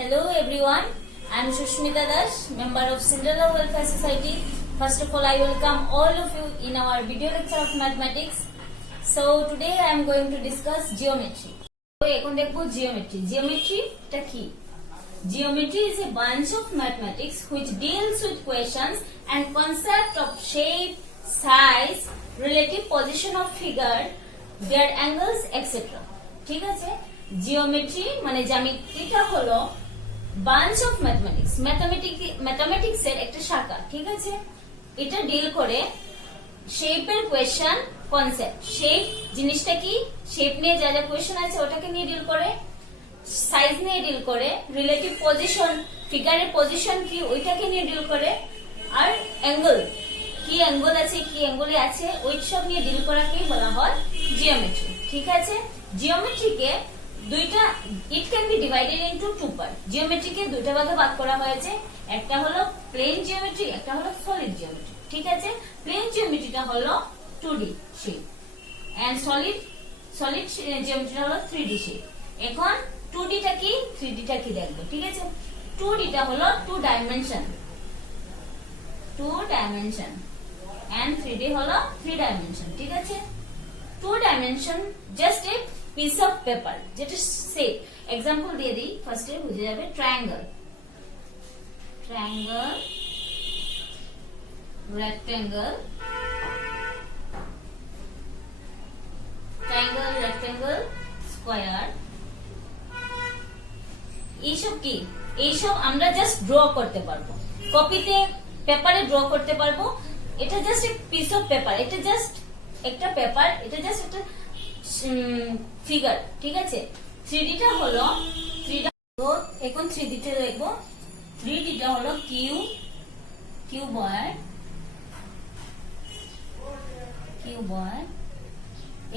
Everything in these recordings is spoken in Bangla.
Hello everyone, I am Shushmita Das, member of Cinderella Welfare Society. First of all, I welcome all of you in our video lecture of mathematics. So today I am going to discuss geometry. So এখন দেখব geometry. Geometry টা কি? Geometry is a branch of mathematics which deals with questions and concept of shape, size, relative position of figure, their angles, etc. ঠিক আছে? জিওমেট্রি মানে জ্যামিতিটা হলো ব্রাঞ্চ অফ ম্যাথমেটিক্স ম্যাথমেটিক্স এর একটা শাখা, ঠিক আছে? এটা ডিল করে শেপের কোয়েশ্চেন, কনসেপ্ট। শেপ জিনিসটা কি, শেপ নিয়ে যা যা কোয়েশ্চেন আছে ওটাকে নিয়ে ডিল করে, সাইজ নিয়ে ডিল করে, রিলেটিভ পজিশন ফিগারের পজিশন কি ওইটাকে নিয়ে ডিল করে, আর অ্যাঙ্গেল কি অ্যাঙ্গেল আছে কি অ্যাঙ্গেলে আছে ওইসব নিয়ে ডিল করাকেই বলা হয় জিওমেট্রি, ঠিক আছে? জিওমেট্রিকে দুইটা it can be divided into two part. জিওমেট্রিকে দুইটা ভাগে ভাগ করা হয়েছে, একটা হলো প্লেন জিওমেট্রি, একটা হলো সলিড জিওমেট্রি, ঠিক আছে? প্লেন জিওমেট্রিটা হলো 2D শেপ এন্ড সলিড জিওমেট্রিটা হলো 3D শেপ। এখন 2D টা কি 3D টা কি দেখবো, ঠিক আছে? 2D টা হলো 2 ডাইমেনশন এন্ড 3D হলো 3 ডাইমেনশন, ঠিক আছে? 2 dimension just a piece of paper যেটা শেপ। एग्जांपल দিয়ে দিই, ফার্স্টে বুঝে যাবে। ট্রায়াঙ্গেল, রেক্টেঙ্গেল, স্কয়ার, এইসব কি, এইসব আমরা জাস্ট ড্র করতে পারবো, কপিতে পেপারে ড্র করতে পারবো। এটা জাস্ট এক পিস অফ পেপার, এটা জাস্ট একটা পেপার, এটা জাস্ট একটা ফিগার, ঠিক আছে? 3D টা হলো এখন 3D টা দেখবো। 3D টা হলো কিউবয়েড,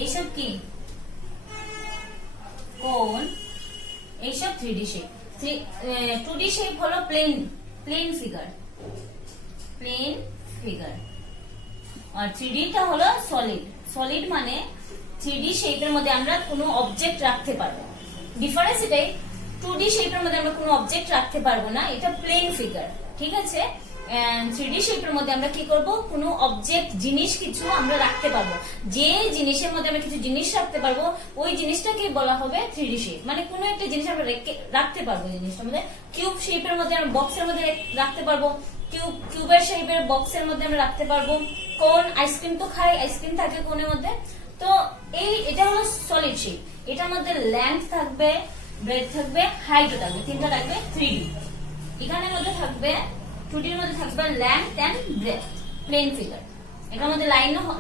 এইসব কি কোন, এইসব 3D শেপ। 2D শেপ হলো প্লেন ফিগার, আর 3D টা হলো সলিড মানে 3D শেপের মধ্যে আমরা কোনো অবজেক্ট রাখতে পারবো। ডিফারেন্স এটাই, 2D শেপের মধ্যে আমরা কোনো অবজেক্ট রাখতে পারবো না, এটা প্লেন ফিগার, ঠিক আছে? 3D শেপের মধ্যে আমরা কি করব, কোনো অবজেক্ট জিনিস কিছু আমরা রাখতে পারবো। যে জিনিসের মধ্যে আমরা কিছু জিনিস রাখতে পারবো ওই জিনিসটাকে বলা হবে 3D শেপ। মানে কোনো একটা জিনিস আমরা রাখতে পারবো, জিনিসটার মধ্যে কিউব শেপের মধ্যে আমরা বক্সের মধ্যে রাখতে পারবো, কিউবের শেপের বক্সের মধ্যে আমরা রাখতে পারবো। কোন, আইসক্রিম তো খাই, আইসক্রিম থাকে কোনের মধ্যে। তো এটা হলো সলিড শেপ, এটার মধ্যে লেন্থ থাকবে, ব্রেথ থাকবে, হাইটও থাকবে, তিনটা থাকবে 3D। এখানের মধ্যে থাকবে 2D এর মধ্যে থাকবে length and breadth, plane figure. এটার মধ্যে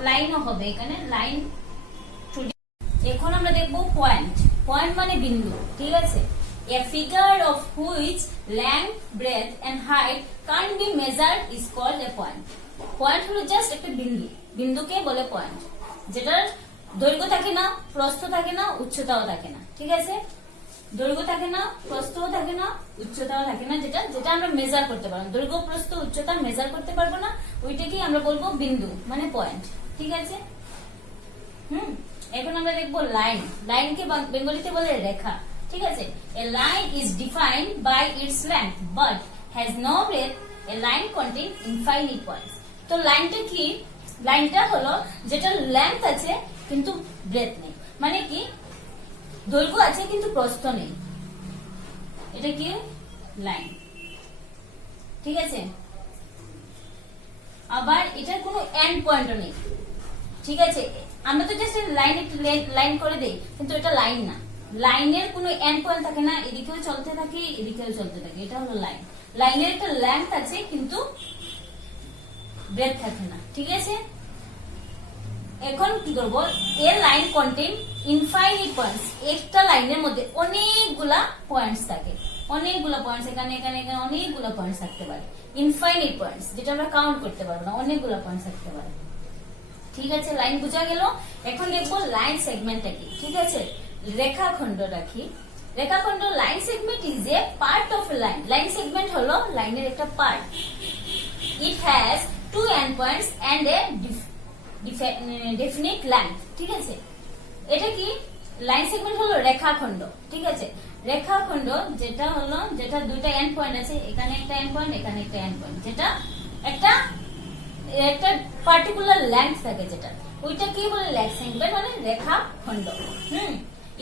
লাইনও হবে, এখানে লাইন 2D। এখন আমরা দেখবো পয়েন্ট মানে বিন্দু, ঠিক আছে? A figure of which length, breadth and height can't be measured is called a point. Point হলো জাস্ট একটা বিন্দুকে বলে পয়েন্ট, যেটার দৈর্ঘ্য থাকে না, প্রস্থ থাকে না, উচ্চতাও থাকে না, ঠিক আছে? দৈর্ঘ্য থাকে না, প্রস্থও থাকে না, উচ্চতাও থাকে না, যেটা আমরা মেজার করতে পারবো। দৈর্ঘ্য, প্রস্থ, উচ্চতা মেজার করতে পারবো না, ওইটাকেই আমরা বলবো বিন্দু মানে পয়েন্ট, ঠিক আছে? এখন আমরা দেখবো লাইনকে বেঙ্গলিতে বলে রেখা, ঠিক আছে? A line is defined by its length but has no breadth. A line contains infinite points. তো লাইনটা কি, লাইনটা হলো যেটা লেন্থ আছে কিন্তু ব্রেথ নেই, মানে কি দৈর্ঘ্য আছে কিন্তু প্রস্থ নেই, এটা কি লাইন, ঠিক আছে? আবার এটার কোনো এন্ড পয়েন্টও নেই, ঠিক আছে? আমরা তো জাস্ট লাইন করে দেই, কিন্তু এটা লাইন না। লাইনের কোনো এন্ড পয়েন্ট থাকে না, এদিকেও চলতে থাকে এদিকেও চলতে থাকে, এটা হলো লাইন। লাইনের একটা লেন্থ আছে কিন্তু ব্রেথ থাকে না, ঠিক আছে? এখন কি করবো, এ লাইন কন্টেইন ইনফাইনিট পয়েন্টস। একটা লাইনের মধ্যে অনেকগুলা পয়েন্টস থাকে, অনেকগুলা পয়েন্টস, এখানে অনেকগুলা পয়েন্টস থাকতে পারে। ইনফাইনিট পয়েন্টস যেটা আমরা কাউন্ট করতে পারবো না, অনেকগুলা পয়েন্টস থাকতে পারে, ঠিক আছে? লাইন বোঝা গেল। এখন দেখবো লাইন সেগমেন্টটা কি, ঠিক আছে? রেখাখণ্ডটা কি? রেখাখণ্ড, line segment is a part of line. Line segment হলো লাইনের একটা part. It has 2 end points and a definite length, ঠিক আছে? এটা কি লাইন সেগমেন্ট হলো রেখাখণ্ড, ঠিক আছে? রেখাখণ্ড যেটা হলো, যেটা দুইটা এন্ড পয়েন্ট আছে, এখানে একটা এন্ড পয়েন্ট, এখানে একটা এন্ড পয়েন্ট, যেটা একটা একটা পার্টিকুলার লেন্থ থাকে, যেটা ওইটা কি বলে লেন্থ সেগমেন্ট মানে রেখাখণ্ড।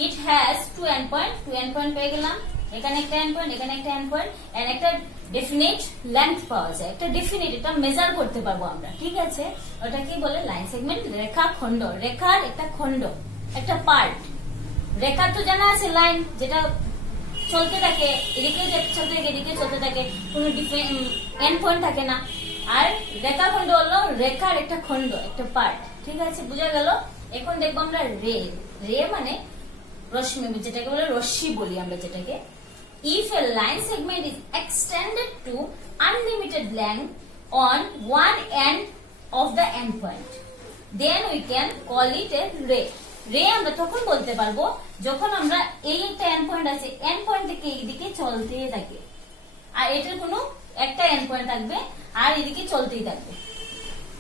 It has two end point পেয়ে গেলাম, এখানে একটা এন্ড পয়েন্ট, এখানে একটা এন্ড পয়েন্ট, এন্ড একটা ডেফিনিট লেন্থ পাওয়া যায়, একটা ডেফিনিট, এটা মেজার করতে পারবো আমরা, ঠিক আছে। ওটা কি বলে লাইন সেগমেন্ট, রেখাখণ্ড, রেখার একটা খণ্ড, একটা পার্ট। রেখা তো জানা আছে লাইন, যেটা চলতে থাকে, এদিকে চলতে থাকে, এদিকে চলতে থাকে, কোনো এন্ড পয়েন্ট থাকে না। আর রেখাখণ্ড হলো রেখার একটা খণ্ড, একটা পার্ট, ঠিক আছে, বুঝা গেল। এখন দেখবো আমরা রে। রে মানে রশ্মি, যেটাকে বলে রশ্মি বলি আমরা যেটাকে। If a line segment is extended to unlimited length on one end of the endpoint, then we can call it a ray. রে আমরা তখন বলতে পারবো যখন আমরা এই একটা এন্ড পয়েন্ট আছে, এন্ড পয়েন্ট থেকে এইদিকে চলতে থাকে, আর এটার কোনো একটা এন্ড পয়েন্ট থাকবে আর এদিকে চলতেই থাকবে,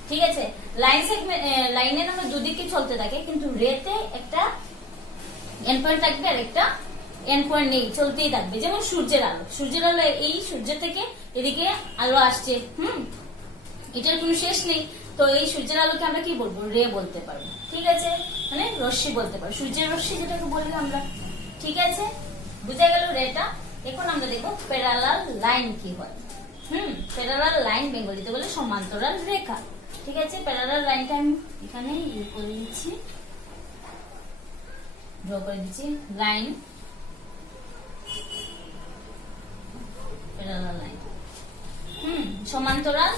ঠিক আছে। লাইন সেগমেন্ট, লাইনের আমরা দুদিকে চলতে থাকে, কিন্তু রেতে একটা এন্ড পয়েন্ট থাকবে আর একটা এন্ড পয়েন্ট নেই, চলতেই থাকবে। যেমন সূর্যের আলো, সূর্যের আলো এই সূর্য থেকে এদিকে আলো আসছে, এটার কোনো শেষ নেই, তো এই সূর্যের আলোকে আমরা কি বলবো, রে বলতে পারবো, ঠিক আছে, মানে রশ্মি বলতে পারবো, সূর্যের রশ্মি যেটাকে বলি আমরা, ঠিক আছে, বুঝা গেল রেটা। এখন আমরা দেখবো প্যারালাল লাইন কি হয়। প্যারালাল লাইন বেঙ্গলিতে বলে সমান্তরাল রেখা, ঠিক আছে। প্যারালাল লাইনটা আমি এখানে ইয়ে করে দিচ্ছি, ড্র করে দিচ্ছি, লাইন, প্যারালাল লাইন, সমান্তরাল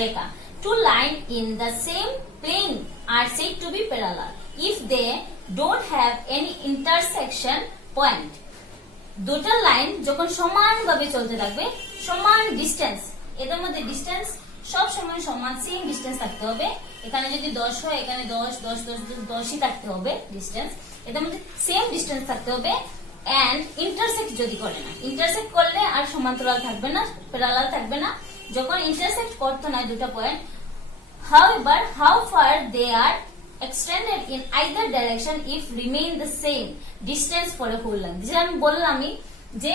রেখা। Two lines in the same plane are said to be parallel if they don't have any intersection point. দুটো লাইন যখন সমানভাবে চলতে থাকবে, সমান ডিস্টেন্স, এদের মধ্যে ডিস্টেন্স সব সময় সমান, সেম ডিস্টেন্স থাকতে হবে। এখানে যদি 10 হয়, এখানে 10 10 10 10ই থাকতে হবে ডিস্টেন্স, এদের মধ্যে সেম ডিস্টেন্স থাকতে হবে। এন্ড ইন্টারসেক্ট যদি করে না, ইন্টারসেক্ট করলে আর সমান্তরাল থাকবে না, প্যারালাল থাকবে না। যখন ইন্টারসেক্ট করতে নয় দুটো point, however how far they are extended in either direction if remain the same distance for a whole length, যেটা আমি বললামই যে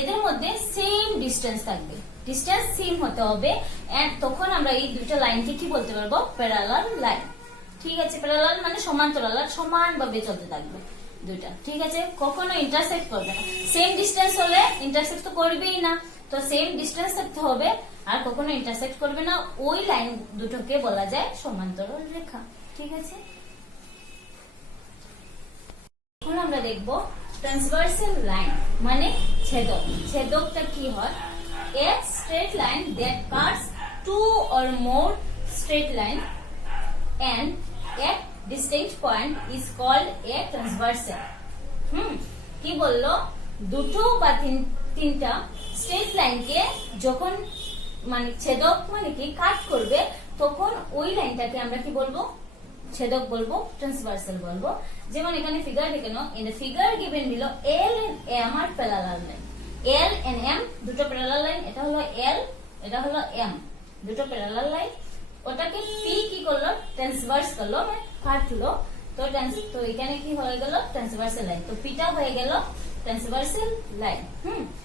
এদের মধ্যে সেম ডিস্টেন্স থাকবে, ডিস্টেন্স সেম হতে হবে, এন্ড তখন আমরা এই দুটো লাইনকে কি বলতে পারবো, প্যারালাল লাইন, ঠিক আছে। প্যারালাল মানে সমান্তরাল, সমানভাবে চলতে থাকবে দুইটা, ঠিক আছে, কখনো ইন্টারসেক্ট করবে না। সেম ডিস্টেন্স হলে ইন্টারসেক্ট তো করবেই না, তো সেম ডিস্টেন্স থাকতে হবে আর কখনো ইন্টারসেক্ট করবে না, ওই লাইন দুটোকে বলা যায় সমান্তরাল রেখা, ঠিক আছে। এখন আমরা দেখবো ট্রান্সভার্সাল লাইন মানে ছেদক। ছেদকটা কি হয়, a straight line that cuts two or more straight line and a distinct point is called a transversal. কি বললো, দুটো বা তিনটা স্ট্রেট লাইনকে যখন মানে ছেদক মানে কি কাট করবে, তখন ওই লাইনটাকে আমরা কি বলবো, ছেদক বলবো, ট্রান্সভার্সাল বলবো। যেমন এখানে ফিগার দেখে নাও, in the figure given below L and M are parallel line. L and M দুটো প্যারালাল লাইন, এটা হলো L, এটা হলো M, দুটো প্যারালাল লাইন। ওটাকে P কি করলো, ট্রান্সভার্স করলো, মানে কাটলো, তো এখানে কি হয়ে গেল, ট্রান্সভার্সাল লাইন। তো পিটা হয়ে গেল ট্রান্সভার্সাল লাইন,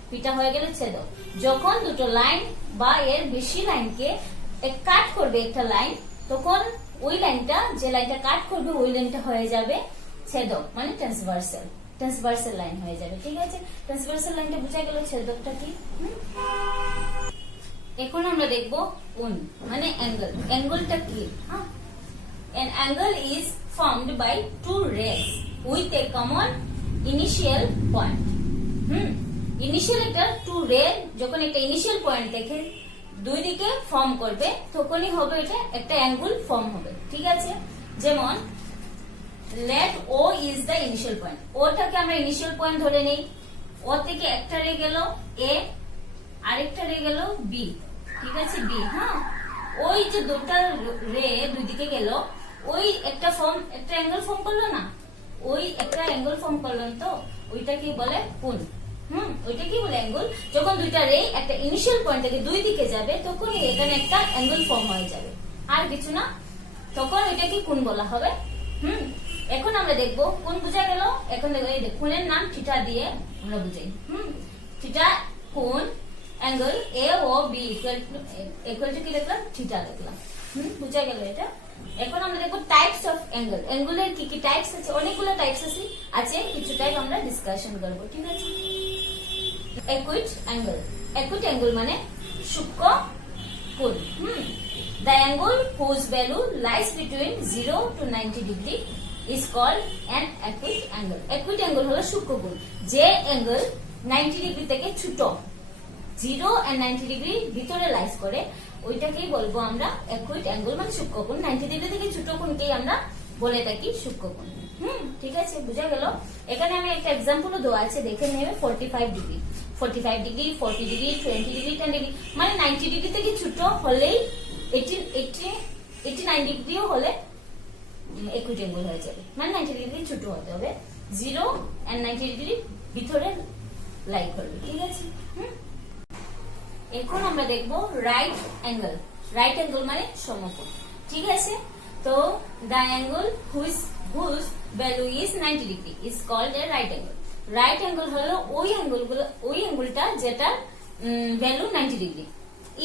পিটা হয়ে গেল ছেদক। যখন দুটো লাইন বা এর বেশি লাইনকে কাট করবে একটা লাইন, তখন ওই লাইনটা, যে লাইনটা কাট করবে ওই লাইনটা হয়ে যাবে ছেদক, মানে ট্রান্সভার্সাল লাইন হয়ে যাবে, ঠিক আছে। ট্রান্সভার্সাল লাইনটা বুঝা গেল, ছেদকটা কি। এখন আমরা দেখবো কোণ মানে অ্যাঙ্গেল। অ্যাঙ্গেলটা কি, an angle is formed by two rays with a common initial point. Initial একটা টু রে যখন একটা ইনিশিয়াল পয়েন্ট থেকে দুই দিকে ফর্ম করবে, তখনই হবে এটা একটা অ্যাঙ্গেল ফর্ম হবে, ঠিক আছে। যেমন let O is the initial point, ওটাকে আমরা ইনিশিয়াল পয়েন্ট ধরে নেই, ও থেকে একটা রে গেল A, আরেকটা রে গেল B, ঠিক আছে, B, ওই যে দুটো রে দুই দিকে গেল, ওই একটা অ্যাঙ্গেল ফর্ম করলো না, ওই একটা অ্যাঙ্গেল ফর্ম করলেন, তো ওইটা কি বলে, কোণ। ওইটা কি বলে, অ্যাঙ্গেল। যখন দুইটা রে একটা ইনিশিয়াল পয়েন্ট থেকে দুই দিকে যাবে, তখন এখানে একটা অ্যাঙ্গেল ফর্ম হয়ে যাবে, আর কিছু না, তখন ওইটা কি কোণ বলা হবে। এখন আমরা দেখব কোন বোঝা গেল। এখন দেখো এই কোণের নাম থিটা দিয়ে আমরা বুঝাই। থিটা কোণ angle A O B equal to কি লিখলাম, থিটা লিখলাম। বুঝা গেল এটা। এখন আমরা দেখব টাইপস অফ অ্যাঙ্গেল। অ্যাঙ্গেলের কি কি টাইপস আছে, অনেকগুলো টাইপস আছে, কিছু টাইপ আমরা ডিসকাশন করব, ঠিক আছে। Acute angle. অ্যাকুইট অ্যাঙ্গেল মানে সূক্ষ্ম কোণ। The angle whose value lies between 0 to 90 degree is called an acute angle. Acute angle হলো সূক্ষ্ম কোণ, যে অ্যাঙ্গেল 90 ডিগ্রি থেকে ছোট, 0 and 90 ডিগ্রি ভিতরে লাইস করে, ওইটাকেই বলবো আমরা acute angle, মানে সূক্ষ্ম কোণ। 90 ডিগ্রি থেকে ছোট কোণকেই আমরা বলে থাকি সূক্ষ্ম কোণ। ঠিক আছে, বুঝা গেল। এখানে আমি একটা एग्जांपलও দেওয়া আছে, দেখে নেবে। 45 degree, 45 degree, 40 degree, 20 degree, 10 degree, মানে 90 ডিগ্রি থেকে ছোট হলেই 89 ডিগ্রিও হলে একুইট অ্যাঙ্গেল হয়ে যাবে, মানে 90 ডিগ্রি ছোট হতে হবে, 0 and 90 ডিগ্রি ভিতরে লাই করবে, ঠিক আছে। এখন আমরা দেখব রাইট অ্যাঙ্গেল। রাইট অ্যাঙ্গেল মানে সমকোণ, ঠিক আছে। তো the angle whose value is 90 degree is called a right angle. Right angle হলো ওই অ্যাঙ্গেলটা যেটা ভ্যালু 90 ডিগ্রি।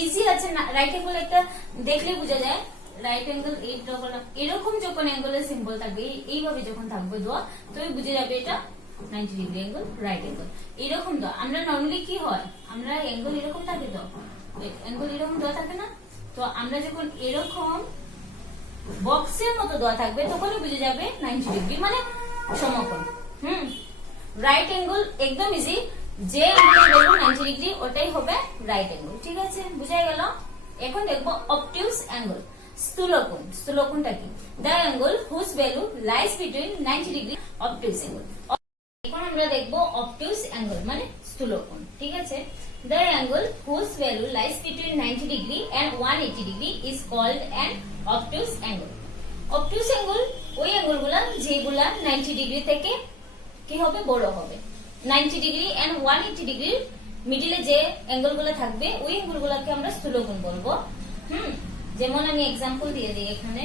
ইজি আছে না, রাইট অ্যাঙ্গেল একটা দেখলে বোঝা যায়। রাইট অ্যাঙ্গেল এরকম যখন অ্যাঙ্গেলের সিম্বল থাকবে, এইভাবে যখন থাকবে দোয়া, তুমি বুঝে যাবে এটা 90 ডিগ্রি অ্যাঙ্গেল, রাইট অ্যাঙ্গেল। এরকম দোয়া আমরা নরমালি কি হয়, আমরা অ্যাঙ্গেল এরকম থাকে, তো অ্যাঙ্গেল এরকম দোয়া থাকে না, তো আমরা যখন এরকম বক্সের মতো দোয়া থাকবে তখনই বুঝে যাবে 90 ডিগ্রি মানে সমকোণ। রাইট অ্যাঙ্গেল একদম ইজি, যে অ্যাঙ্গেলের ভ্যালু 90 ডিগ্রি ওটাই হবে রাইট অ্যাঙ্গেল, ঠিক আছে, বুঝা গেল। এখন দেখবো অবটিউস অ্যাঙ্গেল, স্থূলকোণ। স্থূলকোণটা কি? The angle whose value lies between 90 degree, obtuse angle. এখন আমরা দেখবো অবটিউস অ্যাঙ্গেল মানে স্থূলকোণ, ঠিক আছে। The angle whose value lies between 90 degree and 180 degree is called an obtuse angle. Obtuse angle ওই অ্যাঙ্গেলগুলা যেগুলা 90 ডিগ্রি থেকে কি হবে, বড় হবে। 90 ডিগ্রি and 180 ডিগ্রির মিডলে যে অ্যাঙ্গেলগুলো থাকবে, ওই অ্যাঙ্গেলগুলোকে আমরা স্থূলকোণ বলবো। যেমন আমি एग्जांपल দিয়ে দিই, এখানে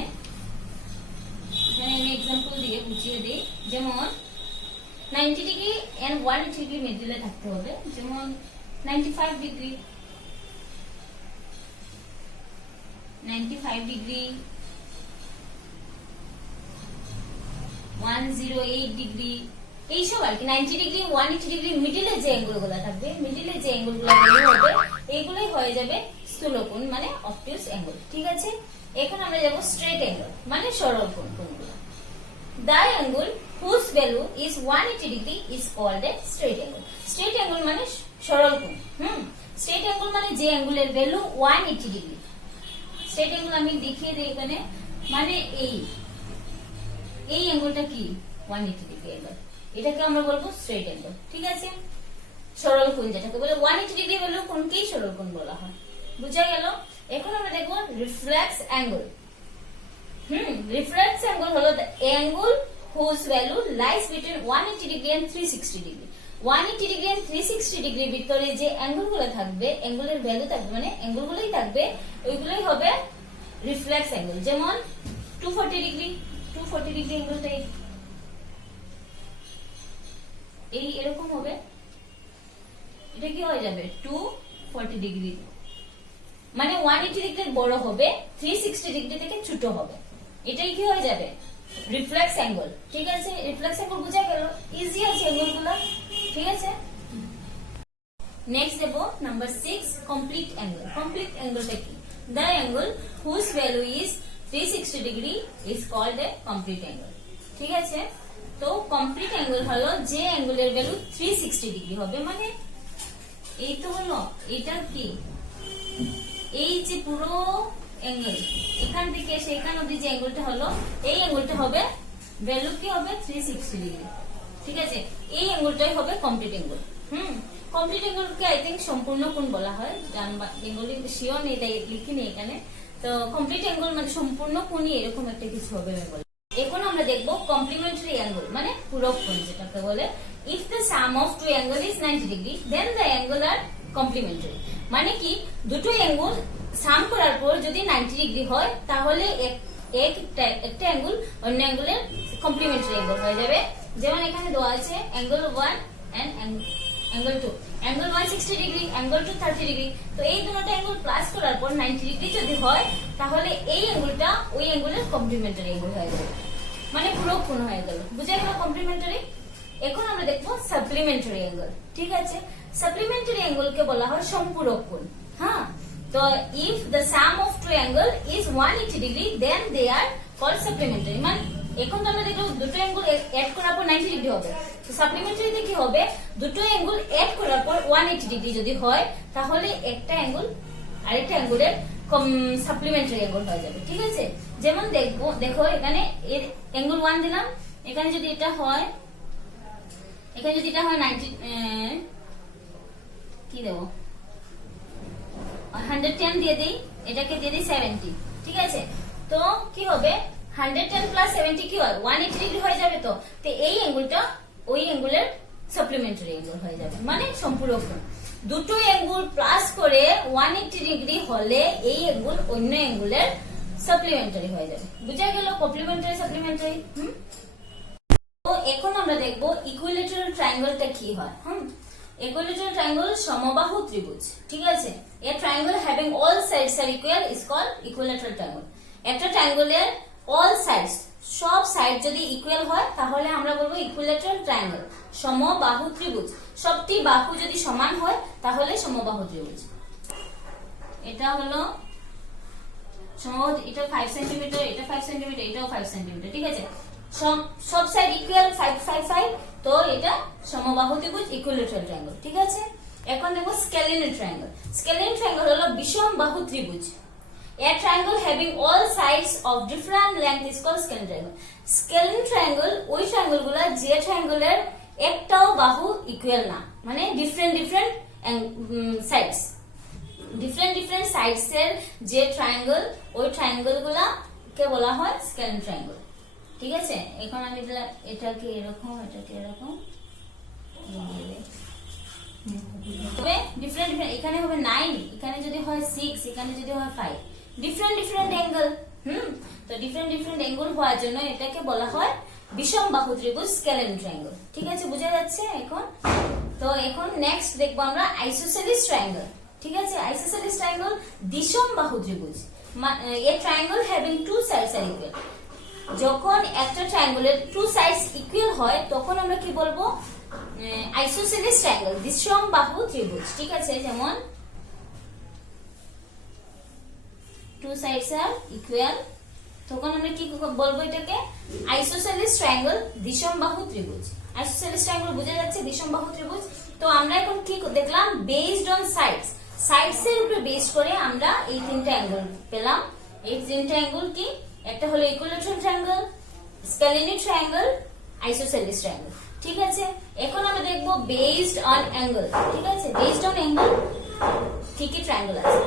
আমি एग्जांपल দিয়ে বুঝিয়ে দিই। যেমন 90 ডিগ্রি and 180 ডিগ্রি মিডলে থাকতে হবে, যেমন 95 ডিগ্রি, 95 ডিগ্রি, 108 ডিগ্রি, এইসব আর কি। 90 ডিগ্রি 180 ডিগ্রি মিডলে যে অ্যাঙ্গেলগুলো থাকবে, মিডলে যে অ্যাঙ্গেলগুলো হবে, এইগুলোই হয়ে যাবে স্থূলকোণ মানে অবটিউস অ্যাঙ্গেল, ঠিক আছে। এখন আমরা যাব স্ট্রেট অ্যাঙ্গেল মানে সরল কোণ। কোনগুলো? The angle whose value is 180 degree is called a straight angle. Straight angle মানে সরল কোণ। স্ট্রেট অ্যাঙ্গেল মানে যে অ্যাঙ্গেলের ভ্যালু 180 ডিগ্রি। স্ট্রেট অ্যাঙ্গেল আমি দেখিয়ে দিই এখানে, মানে এই অ্যাঙ্গেলটা কি 180 ডিগ্রি অ্যাঙ্গেল, এটাকে আমরা বলবো স্ট্রেট অ্যাঙ্গেল, ঠিক আছে। সরল কোণ যেটাকে বলে 180 ডিগ্রি ভ্যালু কোণকেই সরল কোণ বলা হয়, বুঝা গেল। এখন আমরা দেখব রিফ্লেক্স অ্যাঙ্গেল। রিফ্লেক্স অ্যাঙ্গেল হলো the angle whose value lies between 180 degree and 360 degree. 180 degree and 360 ডিগ্রির ভিতরে যে অ্যাঙ্গেলগুলো থাকবে, অ্যাঙ্গেলের ভ্যালু থাকবে, মানে অ্যাঙ্গেলগুলোই থাকবে, ওইগুলোই হবে রিফ্লেক্স অ্যাঙ্গেল। যেমন 240 ডিগ্রি, 240 ডিগ্রি অ্যাঙ্গেলটা এই এরকম হবে, এটা কি হয়ে যাবে 240 ডিগ্রি, মানে 180 ডিগ্রির বড় হবে, 360 ডিগ্রি থেকে ছোট হবে, এটাই কি হয়ে যাবে রিফ্লেক্স অ্যাঙ্গেল, ঠিক আছে। রিফ্লেক্স অ্যাঙ্গেল বুঝা গেল, ইজি আছে অ্যাঙ্গেলগুলো, ঠিক আছে। নেক্সট দেব নাম্বার 6 কমপ্লিট অ্যাঙ্গেল। কমপ্লিট অ্যাঙ্গেলটা কি? The angle whose value is 360 degree is called a complete angle, ঠিক আছে। তো কমপ্লিট অ্যাঙ্গেল হলো যে অ্যাঙ্গেলের ভ্যালু 360 ডিগ্রি হবে, মানে এই তো হলো, এটা কি এই যে পুরো অ্যাঙ্গেল এখান থেকে সেখান অবধি যে অ্যাঙ্গেলটা হলো, এই অ্যাঙ্গেলটা হবে ভ্যালু কি হবে 360 ডিগ্রি, ঠিক আছে। এই অ্যাঙ্গেলটাই হবে কমপ্লিট অ্যাঙ্গেল। কমপ্লিট অ্যাঙ্গেলকে আই থিংক সম্পূর্ণ কোণ বলা হয়, বেঙ্গলি শিওর নেই তাই লিখিনি এখানে। তো কমপ্লিট অ্যাঙ্গেল মানে সম্পূর্ণ কোণই এরকম একটা কিছু হবে বেঙ্গলি। এখন আমরা দেখব কমপ্লিমেন্টারি অ্যাঙ্গেল মানে পূরক কোণ যেটাকে বলে। If the sum of two angle is 90 degree then the angle are complementary, মানে কি দুটো অ্যাঙ্গেল সাম করার পর যদি 90 ডিগ্রি হয় তাহলে একটা অ্যাঙ্গেল অন্য অ্যাঙ্গেলের কমপ্লিমেন্টারি অ্যাঙ্গেল হয়ে যাবে। যেমন এখানে দেওয়া আছে angle 1 and angle 2, angle 1 60 degree, angle 2 30 degree. তো এই দুটো অ্যাঙ্গেল প্লাস করার পর 90 ডিগ্রি যদি হয় তাহলে এই অ্যাঙ্গেলটা ওই অ্যাঙ্গেলের কমপ্লিমেন্টারি অ্যাঙ্গেল হয়ে যাবে, মানে পূরক কোণ হয়ে গেল। বুঝা গেল কমপ্লিমেন্টারি। এখন আমরা দেখবো সাপ্লিমেন্টারি অ্যাঙ্গেল। ঠিক আছে, সাপ্লিমেন্টারি অ্যাঙ্গেল কে বলা হয় সম্পূরক কোণ। হ্যাঁ, তো if the sum of two angle is 180 degree then they are called supplementary. মানে এখন তো আমরা দেখলো দুটো অ্যাঙ্গেল এড করার পর 90 ডিগ্রি হবে, তো সাপ্লিমেন্টারিতে কি হবে, দুটো অ্যাঙ্গেল এড করার পর 180 ডিগ্রি যদি হয় তাহলে একটা অ্যাঙ্গেল আরেকটা অ্যাঙ্গেলের সাপ্লিমেন্টারি অ্যাঙ্গেল হয়ে যাবে। ঠিক আছে, যেমন দেখো এখানে এর অ্যাঙ্গেল 1 দিলাম, এখানে যদি এটা হয়, এখানে যদি এটা হয় 90 কি দেব 110 দিয়ে দেই, এটাকে দিয়ে দেই 70। ঠিক আছে, তো কি হবে 110 প্লাস 70 কি হয় 180 ডিগ্রি হয়ে যাবে। তো এই অ্যাঙ্গেলটা ওই অ্যাঙ্গেলের সাপ্লিমেন্টারি অ্যাঙ্গেল হয়ে যাবে, মানে সম্পূরক কোণ। দুটো অ্যাঙ্গেল প্লাস করে 180 ডিগ্রি হলে এই অ্যাঙ্গেল অন্য অ্যাঙ্গেলের সাপ্লিমেন্টারি হয়ে যাবে। বুঝা গেল কমপ্লিমেন্টারি সাপ্লিমেন্টারি। তো এখন আমরা দেখব ইকুইলেটারাল ট্রায়াঙ্গেলটা কি হয়। ইকুইলেটারাল ট্রায়াঙ্গেল সমবাহু ত্রিভুজ। ঠিক আছে, a triangle having all sides are equal is called equilateral triangle. একটা ট্রায়াঙ্গেলের অল সাইডস, সব সাইড যদি ইকুয়াল হয় তাহলে আমরা বলবো ইকুইলেটারাল ট্রায়াঙ্গেল, সমবাহু ত্রিভুজ। সবটি বাহু যদি সমান হয় তাহলে সমবাহু ত্রিভুজ। এটা হলো সমবাহু, এটা 5 সেন্টিমিটার, এটা 5 সেন্টিমিটার, এটাও 5 সেন্টিমিটার। ঠিক আছে, সব সাইড ইকুয়াল 5 5 5, তো এটা সমবাহু ত্রিভুজ ইকুইলেটারাল ট্রায়াঙ্গেল। ঠিক আছে, এখন দেখো স্কেলিন ট্রায়াঙ্গেল। স্কেলিন ট্রায়াঙ্গেল হলো বিষম বাহু ত্রিভুজ। A triangle having all sides of different length is called scalene triangle. Scalene triangle ওই ট্রায়াঙ্গেল গুলা যে ট্রায়াঙ্গেলের একটাও বাহু ইকুয়াল না, মানে ডিফারেন্ট সাইডস, ডিফারেন্ট সাইডস এর যে ট্রায়াঙ্গেল, ওই ট্রায়াঙ্গেল গুলা কে বলা হয় স্কেলিন ট্রায়াঙ্গেল। ঠিক আছে, এখন আমি এটাকে এরকম, এটাকে এরকম তবে ডিফারেন্ট এখানে হবে 9, এখানে যদি হয় 6, এখানে যদি হয় 5, ডিফারেন্ট অ্যাঙ্গেল। তো ডিফারেন্ট অ্যাঙ্গেল হওয়ার জন্য এটাকে বলা হয় বিষম বাহু ত্রিভুজ স্কেলিন ট্রায়াঙ্গেল। ঠিক আছে, বোঝা যাচ্ছে এখন। তো এখন নেক্সট দেখবো আমরা আইসোসেলিস ট্রায়াঙ্গেল। ঠিক আছে, আইসোসেলিস ট্রায়াঙ্গেল বিষম বাহু ত্রিভুজ। A triangle having two sides are equal. যখন একটা ট্রায়াঙ্গেলের টু সাইডস ইকুয়াল হয় তখন আমরা কি বলবো, আইসোসেলিস ট্রায়াঙ্গেল, বিষম বাহু ত্রিভুজ। ঠিক আছে, যেমন টু সাইডস আর ইকুয়াল, তখন আমরা কি বলবো, এটাকে আইসোসেলিস ট্রায়াঙ্গেল, বিষম বাহু ত্রিভুজ। আইসোসেলিস ট্রায়াঙ্গেল বোঝা যাচ্ছে, বিষম বাহু ত্রিভুজ। তো আমরা এখন কি দেখলাম, বেসড অন সাইডস, সাইডস এর উপরে বেস করে আমরা এই তিনটা অ্যাঙ্গেল পেলাম। এই তিনটা অ্যাঙ্গেল কি, একটা হলো equilateral triangle, scalene triangle, isosceles triangle. ঠিক আছে, এখন আমরা দেখবো বেসড অন অ্যাঙ্গেল। ঠিক আছে, বেসড অন অ্যাঙ্গেল কি কি ট্রায়াঙ্গেল আছে।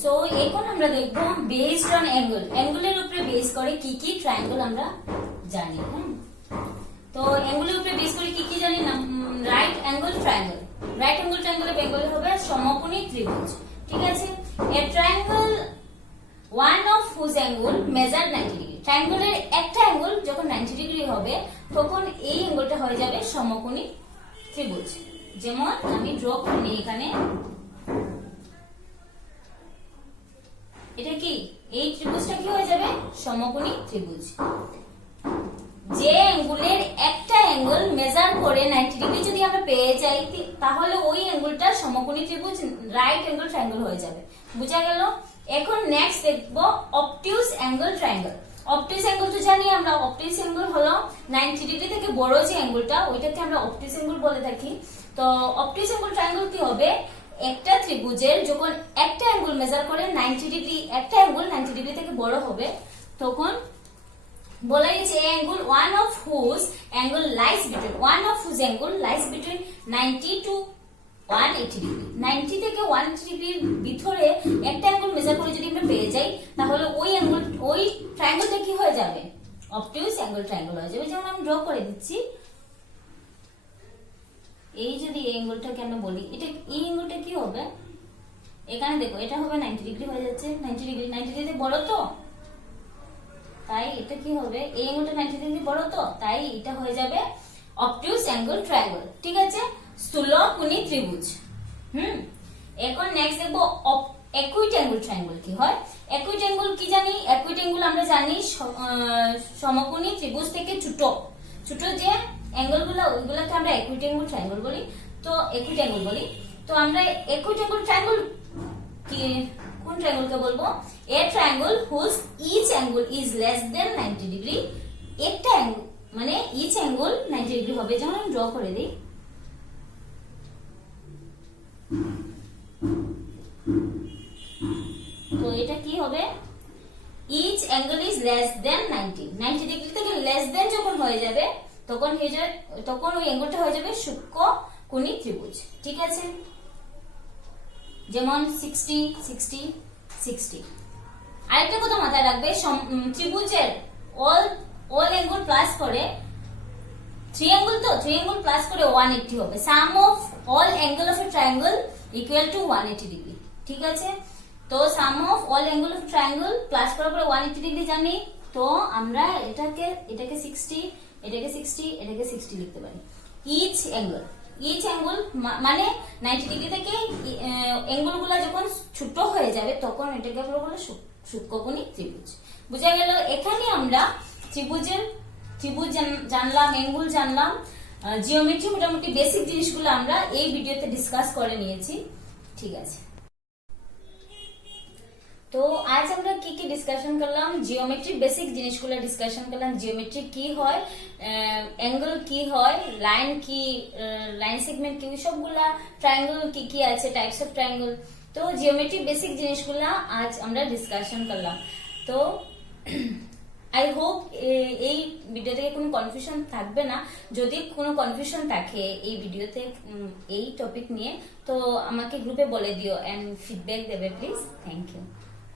সো এখন আমরা দেখবো বেসড অন অ্যাঙ্গেল, অ্যাঙ্গেলের উপরে বেস করে কি কি ট্রায়াঙ্গেল আমরা জানি। তো অ্যাঙ্গেলের উপরে বেস করে কি কি জানি না, right angle triangle. Right angle ট্রায়াঙ্গেলের বেঙ্গলি হবে সমকোণী ত্রিভুজ। ঠিক আছে, a triangle one of whose angle measure 90 degree. ট্রায়াঙ্গেলের একটা অ্যাঙ্গেল যখন 90 ডিগ্রি হবে তখন এই অ্যাঙ্গেলটা হয়ে যাবে সমকোণী ত্রিভুজ। যেমন আমি ড্র করে নিই এখানে, এটা কি, এই ত্রিভুজটা কি হয়ে যাবে সমকোণী ত্রিভুজ। যে অ্যাঙ্গেলের একটা অ্যাঙ্গেল মেজার করে 90 ডিগ্রি যদি আমরা পেয়ে যাই তাহলে ওই অ্যাঙ্গেলটা সমকোণী ত্রিভুজ, রাইট অ্যাঙ্গেল ট্রায়াঙ্গেল হয়ে যাবে। বুঝা গেল। এখন নেক্সট দেখবো অবটিউস অ্যাঙ্গেল ট্রায়াঙ্গেল। অবটিউস অ্যাঙ্গেল তো জানি আমরা, অবটিউস অ্যাঙ্গেল হলো 90 ডিগ্রি থেকে বড় যে অ্যাঙ্গেলটা, ওইটাকে আমরা অবটিউস অ্যাঙ্গেল বলে থাকি। তো অবটিউস অ্যাঙ্গেল ট্রায়াঙ্গেল কি হবে, একটা ত্রিভুজের যখন একটা অ্যাঙ্গেল মেজার করে 90 ডিগ্রি, একটা অ্যাঙ্গেল 90 ডিগ্রি থেকে বড় হবে তখন বলা হয়েছে angle one of whose angle lies between 90 to 180 degree. 90 থেকে 180 ডিগ্রির ভিতরে একটা অ্যাঙ্গেল মেজার করে যদি আমরা পেয়ে যাই তাহলে ওই অ্যাঙ্গেল, ওই ট্রায়াঙ্গেলটা কি হয়ে যাবে, অবটিউস অ্যাঙ্গেল ট্রায়াঙ্গেল হয়ে যাবে। যেমন আমি ড্র করে দিচ্ছি, এই যদি এই অ্যাঙ্গেলটাকে আমরা বলি, এটা এই অ্যাঙ্গেলটা কি হবে, এখানে দেখো এটা হবে 90 ডিগ্রি হয়ে যাচ্ছে, 90 ডিগ্রি বড় তো তাই এটা কি হবে, এই অ্যাঙ্গেলটা 90 ডিগ্রি বড়, তো তাই এটা হয়ে যাবে অবটিউস অ্যাঙ্গেল ট্রায়াঙ্গেল। ঠিক আছে, স্থূলকোণী ত্রিভুজ। এখন নেক্সট দেখবো অ্যাকুইট অ্যাঙ্গেল ট্রায়াঙ্গেল কি হয়। অ্যাকুইট অ্যাঙ্গেল কি জানি, অ্যাকুইট অ্যাঙ্গেল আমরা জানি সমকোণী ত্রিভুজ থেকে ছোট ছোট যে অ্যাঙ্গেল গুলো ওইগুলোকে আমরা অ্যাকুইট অ্যাঙ্গেল ট্রায়াঙ্গেল বলি। তো অ্যাকুইট অ্যাঙ্গেল বলি, তো আমরা অ্যাকুইট অ্যাঙ্গেল ট্রায়াঙ্গেল কি কোন ট্রায়াঙ্গেলকে বলবো, a triangle whose each angle is less than 90 degree. একটা অ্যাঙ্গেল মানে ইচ অ্যাঙ্গেল 90 ডিগ্রি হবে। যেমন আমি ড্র করে দিই, তো এটা কি হবে, each angle is less than 90 degree থেকে লেস দেন যখন হয়ে যাবে তখন ওই অ্যাঙ্গেলটা হয়ে যাবে সূক্ষ্মকোণী ত্রিভুজ। ঠিক আছে, যেমন 60 60 60। আরেকটা কথা মাথায় রাখবে, ত্রিভুজের অল অ্যাঙ্গেল প্লাস করে থ্রি অ্যাঙ্গেল, তো থ্রি অ্যাঙ্গেল প্লাস করে 180 হবে। Sum of all angle of a triangle equal to 180 degree. ঠিক আছে, তো sum of all angle of triangle plus করার পরে 180 ডিগ্রি জানি, তো আমরা এটাকে 60 এটাকে 60 এটাকে 60 লিখতে পারি। ইচ অ্যাঙ্গেল মানে 90 ডিগ্রি থেকে অ্যাঙ্গেল গুলা যখন ছোট হয়ে যাবে তখন এটাকে আমরা বলে সূক্ষ্মকোণী ত্রিভুজ। বুঝা গেল? এখানে আমরা ত্রিভুজ জানলাম, অ্যাঙ্গেল জানলাম, জিওমেট্রি মোটামুটি বেসিক জিনিসগুলো আমরা এই ভিডিওতে ডিসকাস করে নিয়েছি। ঠিক আছে, তো আজ আমরা কি কি ডিসকাশন করলাম, জিওমেট্রি বেসিক জিনিসগুলো ডিসকাশন করলাম। জিওমেট্রি কি হয়, অ্যাঙ্গেল কি হয়, লাইন কি, লাইন সেগমেন্ট কি, সবগুলা ট্রায়াঙ্গেল কি কি আছে, টাইপস অফ ট্রায়াঙ্গেল, তো জিওমেট্রি বেসিক জিনিসগুলা আজ আমরা ডিসকাশন করলাম। তো আই হোপ এই ভিডিও থেকে কোনো কনফিউশন থাকবে না। যদি কোনো কনফিউশন থাকে এই ভিডিওতে এই টপিক নিয়ে, তো আমাকে গ্রুপে বলে দিও এন্ড ফিডব্যাক দেবে প্লিজ। Thank you.